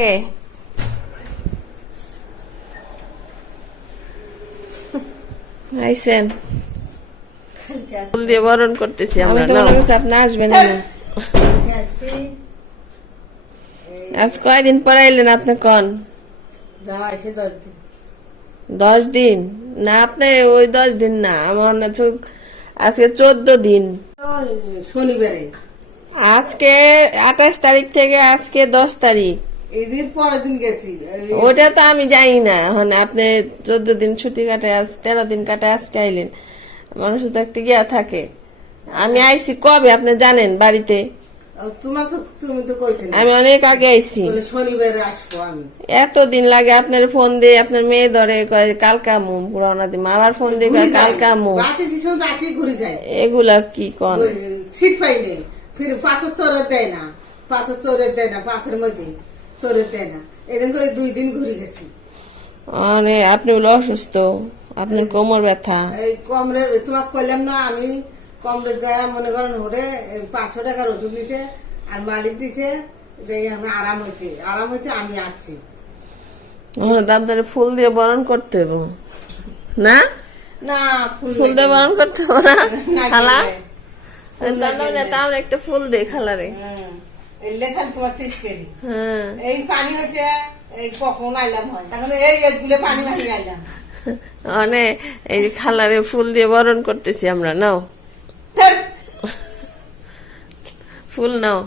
এ আইসেন ফুল দিয়ে বরণ করতেছি আমরা। আপনি আসবেন না? আজ কয়দিন পর আইলেন আপনি? কন 10 দিন না? আপনি ওই 10 দিন না, আমার না আজকে 14 দিন। শনিবারে আজকে 28 তারিখ থেকে আজকে 10 তারিখ। এদিন পরের দিন গেছি। ওটা তো আমি জানি না। মানে আপনি 14 দিন ছুটি কাটে, আজ 13 দিন কাটে, আজকে আইলেন। মানুষের তো একটা গিয়া থাকে। আমি আইছি কবে আপনি জানেন? বাড়িতে তুমি তো কইছেন আমি অনেক আগে আইছি। শনিবারে আসবো আমি। এতদিন লাগে আপনার ফোন দিয়ে, আপনার মেয়ে ধরে কয় কালকা মু রওনা দিম, আবার ফোন দিয়ে কয় কালকা মু। এগুলা কি কন? সিট পাই নেই, ফির পাঁচের চোরে দেয় না, পাঁচের চোরে দেয় না, পাঁচের মধ্যে চোরে দেয় না। এদিন করে 2 দিন ঘুরে গেছি। মানে আপনি হলো অসুস্থ, আপনার কোমর ব্যথা। এই কমরে তোমাকে কইলাম না আমি, কমরে যায় মনে করেন ওরে 500 টাকার ওষুধ দিছে আর মালিক দিছে, আরাম হয়েছে, আরাম হয়েছে, আমি আসছি। দাদারে ফুল দিয়ে বরণ করতে হবে না? না ফুল দিয়ে বরণ করতে হবে না খালা? তাহলে একটা ফুল দে খালারে। এই লেখাল তোমার চেষ্টা করি। এই পানি হচ্ছে এই কখন আইলাম হয়, তাহলে এই গুলো পানি মারি আইলাম। মানে এই খালারে ফুল দিয়ে বরণ করতেছি আমরা। নাও ফুল নাও।